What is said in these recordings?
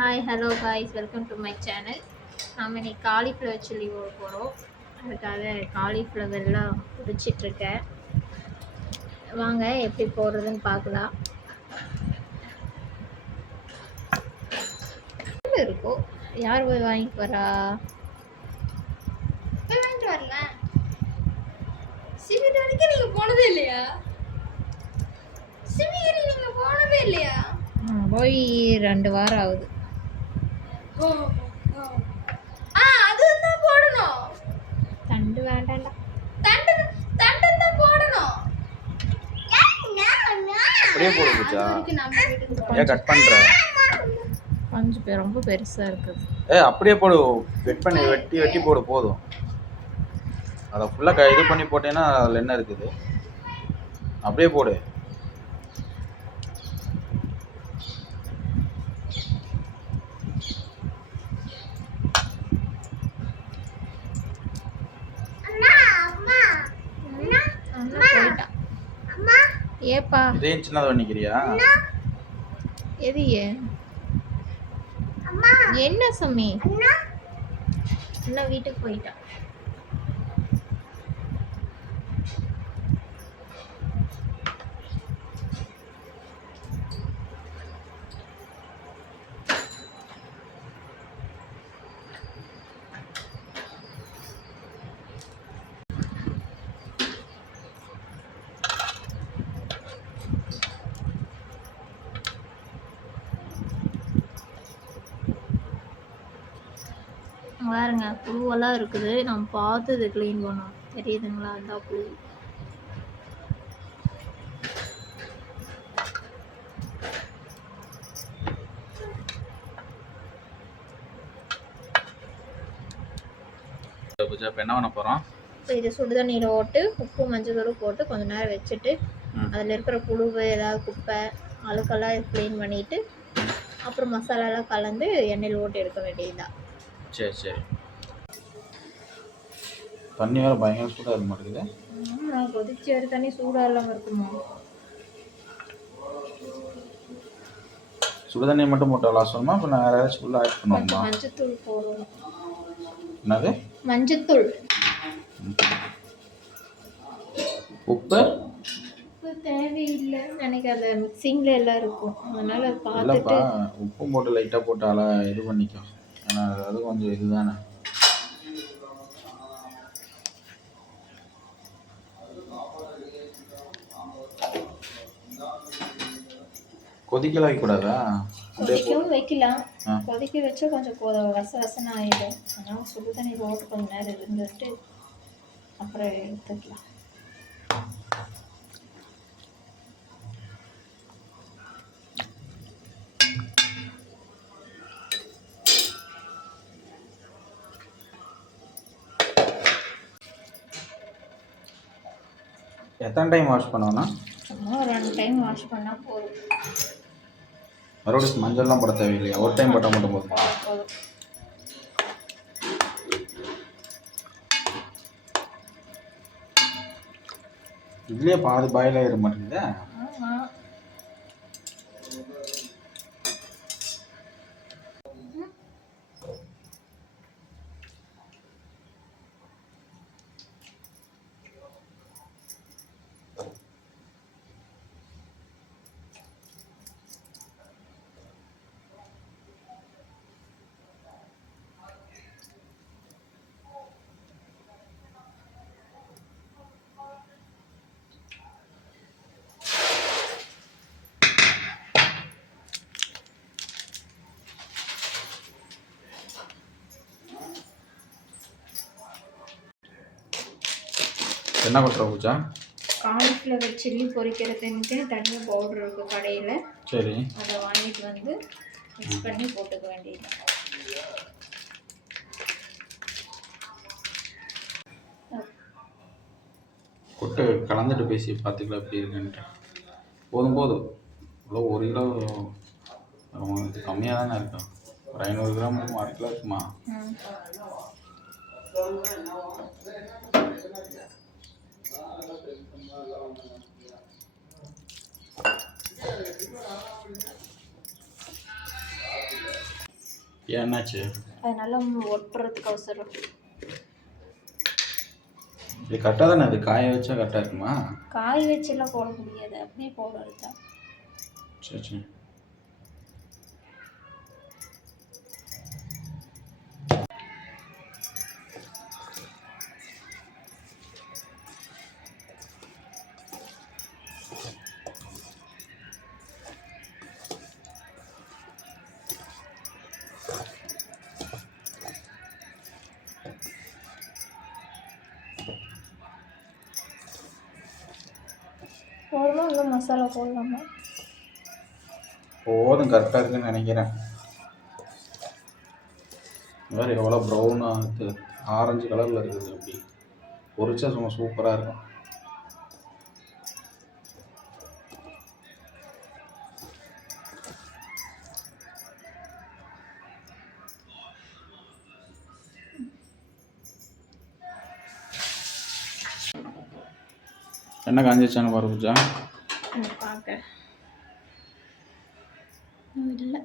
Hi hello guys, welcome to my channel. நாம் இன்னைக்கு cauliflower chilli போட போகிறோம். அதுக்காக காலிஃப்ளவர்லாம் பிடிச்சிட்ருக்கேன். வாங்க எப்படி போடுறதுன்னு பார்க்கலாம். இருக்கும், யார் போய் வாங்கிட்டு வரா? போய் வாங்கிட்டு வரல. சிவிட் வரைக்கும் நீங்கள் போனதே இல்லையா? சிவியரி நீங்கள் போனதே இல்லையா? போய் 2 வாரம் ஆகுது. அது தான் போடணும். தண்டு வேண்டாண்டா, தண்டு தண்டு தான் போடணும். அப்படியே போடு பூஜா. ஏன் கட் பண்ற? கொஞ்சம் ரொம்ப பெருசாக இருக்குது. அப்படியே போடு. வெட்டி வெட்டி போடு போதும். அதை ஃபுல்லாக இது பண்ணி போட்டேன்னா அதில் என்ன இருக்குது? அப்படியே போடு. ஏப்பா இதையும் சின்னதாக பண்ணிக்கிறியா? எது என்ன சம்மி? அண்ணா வீட்டுக்கு போயிட்டான். பாருங்க, புழுவெல்லாம் இருக்குது. நம்ம பார்த்து இதை க்ளீன் பண்ணோம். தெரியுதுங்களா? அதான் புழு. இப்போ என்ன பண்ண போகிறோம்? இப்போ இதை சுடுதண்ணீரை போட்டு உப்பு மஞ்சள் போட்டு கொஞ்சம் நேரம் வச்சுட்டு அதில் இருக்கிற புழுவு ஏதாவது குப்பை அழுக்கெல்லாம் க்ளீன் பண்ணிவிட்டு அப்புறம் மசாலாலாம் கலந்து எண்ணெயில் ஓட்டு எடுக்க வேண்டியதுதான். சரி சரி. தண்ணி வேறு பயங்கர சூடாக இருக்க மாட்டேங்குது. நான் கொதிச்சு வர தண்ணி சூடாக இல்லாமல் இருக்குமா? சுடு தண்ணி மட்டும் போட்டு விளாசணுமா? இப்போ நான் வேறு ஏதாச்சும் ஃபுல்லாக ஆட் பண்ணுவோமா? மஞ்சத்தூள் போடணும். என்னது? மஞ்சத்தூள். உப்பு தேவையில்லை எனக்கு. அந்த மிக்சிங்கில் எல்லாம் இருக்கும், அதனால் இல்லைப்பா, பார்த்துட்டு உப்பும் போட்டு லைட்டாக போட்டு இது பண்ணிக்கோ. ஏன்னா அது கொஞ்சம் இதுதானே. கொதிக்கலாம் வைக்கக்கூடாதா? கொதிக்கவும் வைக்கலாம். கொதிக்க வச்சா கொஞ்சம் வசன ஆகிடும். அதனால் சுடு தண்ணி போட்டு கொஞ்சம் நேரம் இருந்துட்டு அப்புறம் எடுத்துக்கலாம். எத்தனை டைம் வாஷ் பண்ணுவோன்னா? ஒரு 2 டைம் வாஷ் பண்ணால் போதும். மறுபடியும் மஞ்சள்லாம் போட தேவையில்லையா? ஒரு டைம் போட்டால் மட்டும் போதும். இதுலேயே பாதி பாயில் ஆகிட மாட்டேங்குதா? என்ன பண்ணுற பூஜா? காலிஃப்ளவர் சில்லி பொரிக்கிறதுக்கு தனியாக பவுடர் இருக்குது கடையில். சரி, அதை வாங்கிட்டு வந்து மிக்ஸ் பண்ணி போட்டுக்க வேண்டியது. கொட்டு கலந்துட்டு பேசி பார்த்துக்கலாம் எப்படி இருக்குன்ட்டு. போதும் இவ்வளோ 1 கிலோ இது கம்மியாக தானே இருக்கும். ஒரு 500 கிராம் 1/2 கிலோ இருக்குமா? என்னாச்சு? அது நல்லா ஒட்டுறதுக்கு அவசரம். இது கரெக்டாக தானே, அது காய வச்சா கரெக்டாக இருக்குமா? காய வச்செல்லாம் போட முடியாது, அப்படியே போடுறது தான். சரி சரி. போதுமா இன்னும் மசாலா போடலாமா? போதும், கரெக்டாக இருக்குன்னு நினைக்கிறேன். வேறு எவ்வளோ ப்ரௌனாக இருக்குது, ஆரஞ்சு கலரில் இருக்குது. அப்படி பொரிச்சா சும்மா சூப்பராக இருக்கும். என்ன காஞ்சிச்சானு பாரு பூஜா. பார்க்க இல்லை.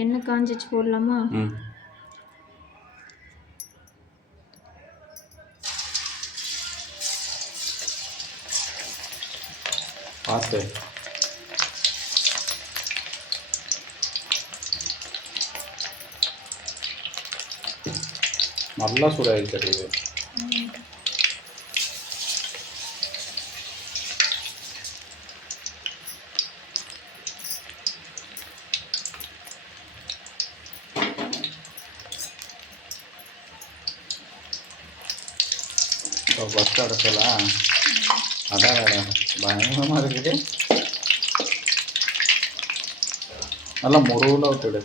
எண்ணெய் காஞ்சிச்சு, போடலாமா? ம். பார்த்து நல்லா சூடாகி தெரியுது. இப்போ ஃபஸ்ட்டு அடைச்சலாம். அதான் பயங்கரமாக இருக்குது. நல்லா முருவில் விட்டுடு.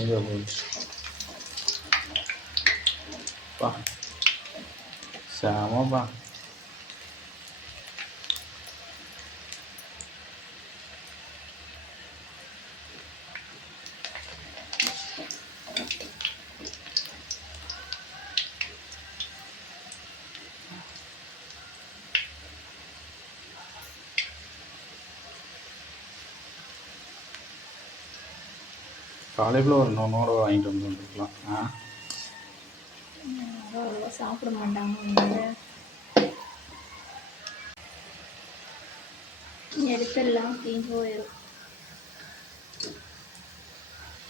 எங்கே போயிடுச்சு பா, செமப்பா. காலையில் ஒரு நூறு வாங்கிட்டு வந்துருக்கலாம். அவ்வளோ சாப்பிட மாட்டாங்க, எடுத்துடலாம், தீஞ்சு போயிடும்.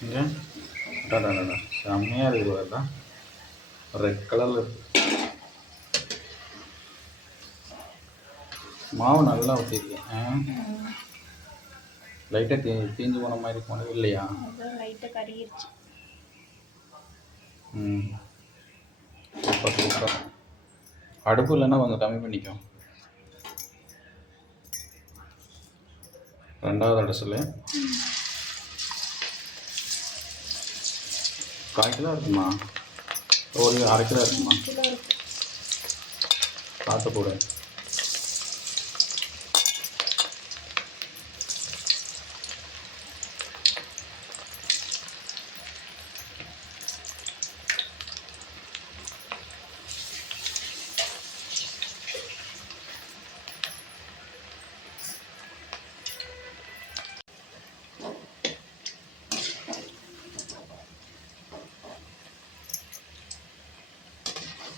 இங்கே செம்மையாக இருக்குது வரலாம், ரெட் கலரில் மாவு நல்லா ஊற்றிருக்கேன். லைட்டாக தீஞ்சு போன மாதிரி போனது இல்லையா? லைட்டாக கருகிருச்சு. ம், சூப்பர் சூப்பர். அடுப்பு இல்லைன்னா கொஞ்சம் கம்மி பண்ணிக்கோ. ரெண்டாவது அடைசல் 1/4 கிலோ இருக்குமா? ஒரு 1/2 கிலோ இருக்குமா? பார்த்து போடு.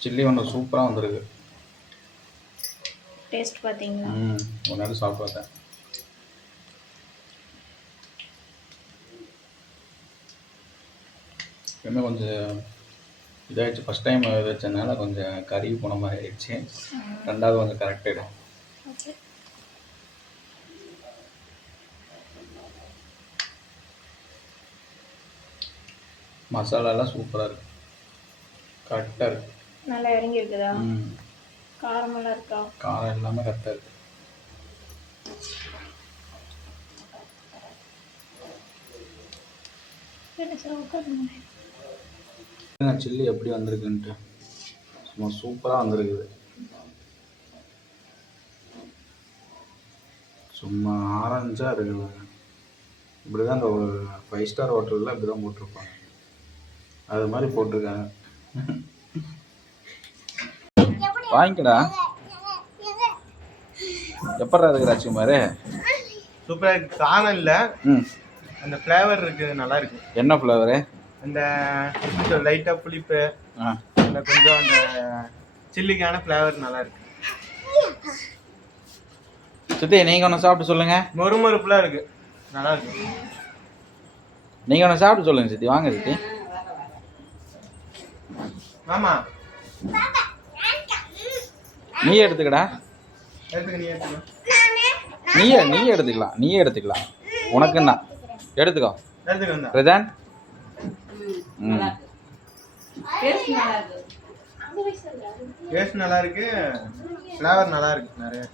சில்லி ஒன்று சூப்பராக வந்திருக்கு. டேஸ்ட் பார்த்தீங்களா? ஒரு நேரம் சாப்பிட்டு பார்த்தேன். இன்னும் கொஞ்சம் இதாகிடுச்சு. ஃபஸ்ட் டைம் வச்சதுனால கொஞ்சம் கருகி போன மாதிரி ஆயிடுச்சு. ரெண்டாவது கொஞ்சம் கரெக்டாகிடும். மசாலாலாம் சூப்பராக இருக்குது, கரெக்டாக இருக்குது. நல்லா இறங்கி இருக்குதா? காரமெல்லாம் இருக்கா? காரம் எல்லாமே கரெக்டாக இருக்குது. சில்லி எப்படி வந்திருக்குன்ட்டு சும்மா சூப்பராக வந்திருக்குது. சும்மா ஆரஞ்சாக இருக்குது. இப்படி தான் இந்த 5 ஸ்டார் ஹோட்டலில் இப்படி தான் போட்டிருப்பாங்க, அது மாதிரி போட்டிருக்காங்க. வாங்கிக்கடா. எப்படா இருக்கு ராஜ்குமார்? சூப்பராக இருக்கு. காரம் இல்லை, ம். அந்த ஃப்ளேவர் இருக்கு, நல்லா இருக்கு. என்ன ஃப்ளேவரு? அந்த லைட்டாக புளிப்பு, ஆ அந்த கொஞ்சம் அந்த சில்லிக்கான ஃப்ளேவர் நல்லா இருக்கு. சித்தி நீங்கள் ஒன்று சாப்பிட்டு சொல்லுங்கள். மொறுமொறுப்புலாம் இருக்கு, நல்லா இருக்கு. நீங்கள் ஒன்று சாப்பிட்டு சொல்லுங்கள் சித்தி. வாங்க சித்தி. ஆமா, நீ எடுத்துக்கடா. எடுத்துக்க, நீ எடுத்துக்க. நீயே எடுத்துக்கலாம். உனக்குன்னா எடுத்துக்கோ. எடுத்துக்க வந்தா பிரதான். ம். டேஸ்ட் நல்லா இருக்கு, ஃப்ளேவர் நல்லா இருக்கு நிறைய.